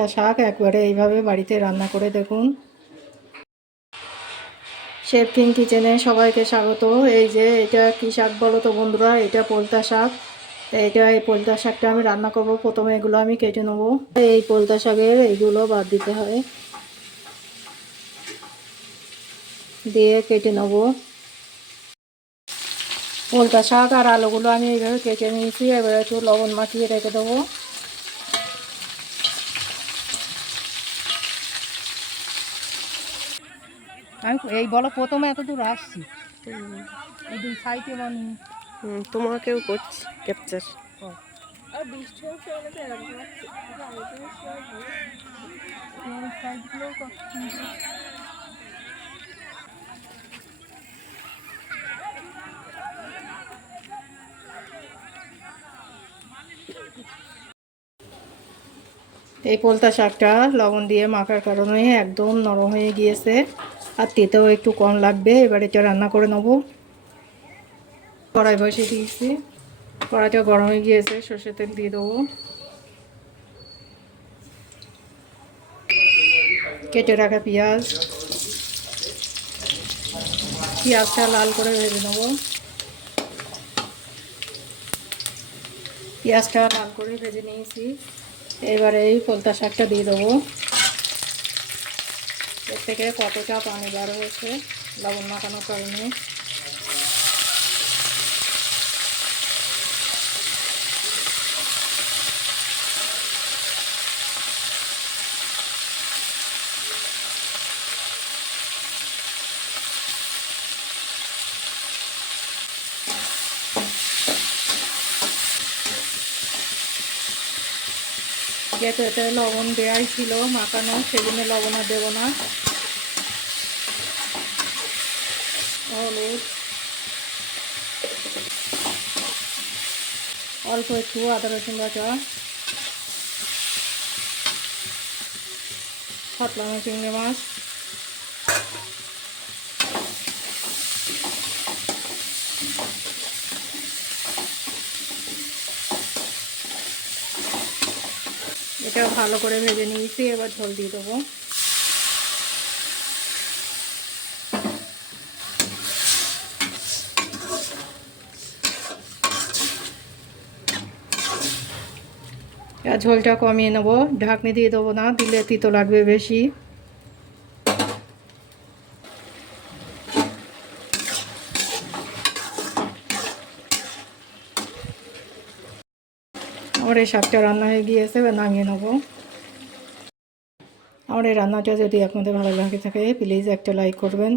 পোলতা শাক একবারে এইভাবে বাড়িতে রান্না করে দেখুন। শেফ কিং কিচেনে সবাইকে স্বাগত। এই যে এটা কি শাক বলো তো বন্ধুরা, এটা পোলতা শাক। এই পোলতা শাকটা আমি রান্না করব। প্রথমে এগুলো আমি কেটে নেবো। এই পোলতা শাকের এইগুলো বাদ দিতে হয়, দিয়ে কেটে নেবো। পোলতা শাক আর আলুগুলো আমি এইভাবে কেটে নিয়েছি। এবার একটু লবণ মাখিয়ে রেখে দেবো। আমি এই বলো প্রথমে এত দূর আসছি, এই দুই সাইডে মানে তোমাকেও করছি ক্যাপচার। আর বৃষ্টি হচ্ছে বলে তো এরকম লাগছে। এই পোলতা শাকটা লবণ দিয়ে মাখার কারণে একদম নরম হয়ে গিয়েছে, আর তেতেও একটু কম লাগবে। এবার এটা রান্না করে নেব। কড়াই বসিয়ে দিয়েছি, কড়াইটা গরম হয়ে গিয়েছে। সর্ষের তেল দিয়ে দেবো। কেটে রাখা পেঁয়াজটা লাল করে ভেজে নেব। পেঁয়াজটা লাল করে ভেজে নিয়েছি। এবারে এই পোলতা শাকটা দিয়ে দেবো। এর থেকে কতটা পানি বার হয়েছে লবণ মাখানোর কারণে। যেহেতু এতে লবণ দেওয়াই ছিল মাখানো, সেজন্য লবণ আর দেবো না। হলুদ, অল্প একটু আদা রসুন বাটা, কাতলা মাছ, চিংড়ি মাছ, এটা ভালো করে ভেজে নিয়েছি। এবার ঝোল দিয়ে দেবো। ঝোলটা কমিয়ে নেবো, ঢাকনি দিয়ে দেবো না, দিলে তিতো লাগবে বেশি। আমার এই শাকটা রান্না হয়ে গিয়েছে, এবার নামিয়ে নেবো। আমার এই রান্নাটা যদি আপনাদের ভালো লাগে থাকে প্লিজ একটা লাইক করবেন।